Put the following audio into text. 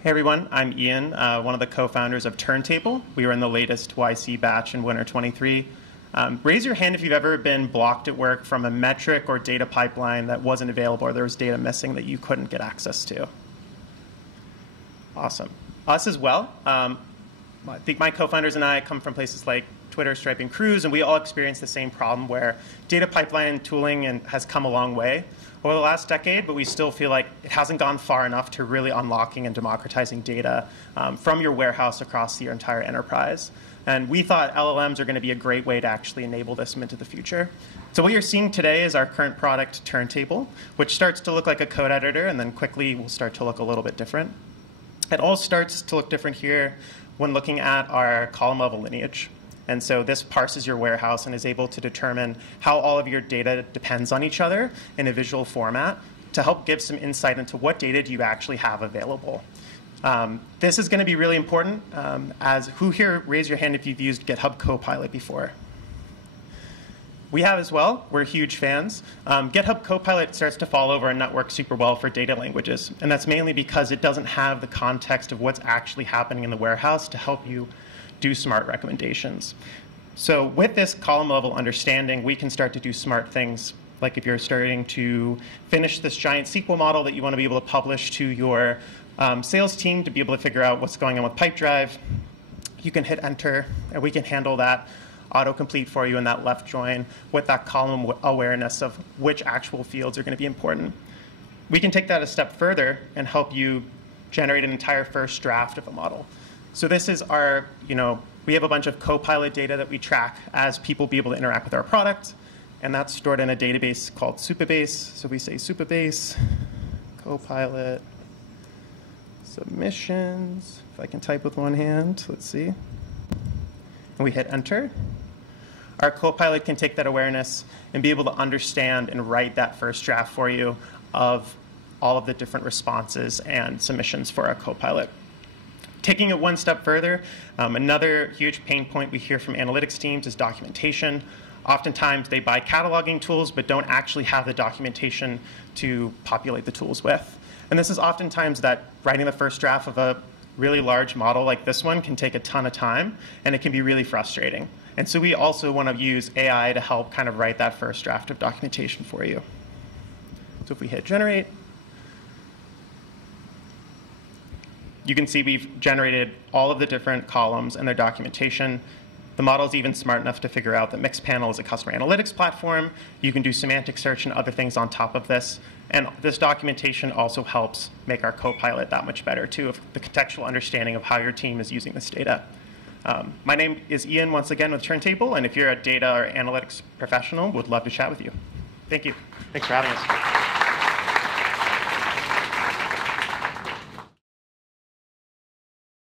Hey everyone, I'm Ian, one of the co-founders of Turntable. We were in the latest YC batch in winter 23. Raise your hand if you've ever been blocked at work from a metric or data pipeline that wasn't available or there was data missing that you couldn't get access to. Awesome. Us as well. I think my co-founders and I come from places like Twitter, Stripe, and Cruise, and we all experience the same problem where data pipeline tooling has come a long way over the last decade, but we still feel like it hasn't gone far enough to really unlocking and democratizing data from your warehouse across your entire enterprise. And we thought LLMs are going to be a great way to actually enable this into the future. So what you're seeing today is our current product, Turntable, which starts to look like a code editor and then quickly will start to look a little bit different. It all starts to look different here when looking at our column level lineage. And so this parses your warehouse and is able to determine how all of your data depends on each other in a visual format to help give some insight into what data do you actually have available. This is going to be really important. Who here, raise your hand if you've used GitHub Copilot before? We have as well. We're huge fans. GitHub Copilot starts to fall over and not work super well for data languages. And that's mainly because it doesn't have the context of what's actually happening in the warehouse to help you do smart recommendations. So with this column level understanding, we can start to do smart things. Like if you're starting to finish this giant SQL model that you want to be able to publish to your sales team to be able to figure out what's going on with Pipedrive, you can hit enter, and we can handle that autocomplete for you in that left join with that column awareness of which actual fields are going to be important. We can take that a step further and help you generate an entire first draft of a model. So this is our, we have a bunch of Copilot data that we track as people be able to interact with our product, and that's stored in a database called Supabase. So we say Supabase, Copilot, submissions. If I can type with one hand, let's see. And we hit enter. Our Copilot can take that awareness and be able to understand and write that first draft for you of all of the different responses and submissions for our Copilot. Taking it one step further, another huge pain point we hear from analytics teams is documentation. Oftentimes they buy cataloging tools but don't actually have the documentation to populate the tools with. And this is oftentimes that writing the first draft of a really large model like this one can take a ton of time, and it can be really frustrating. And so we also want to use AI to help kind of write that first draft of documentation for you. So if we hit generate, you can see we've generated all of the different columns and their documentation. The model is even smart enough to figure out that Mixpanel is a customer analytics platform. You can do semantic search and other things on top of this. And this documentation also helps make our Copilot that much better, too, of the contextual understanding of how your team is using this data. My name is Ian, once again, with Turntable. And if you're a data or analytics professional, would love to chat with you. Thank you. Thanks for having us.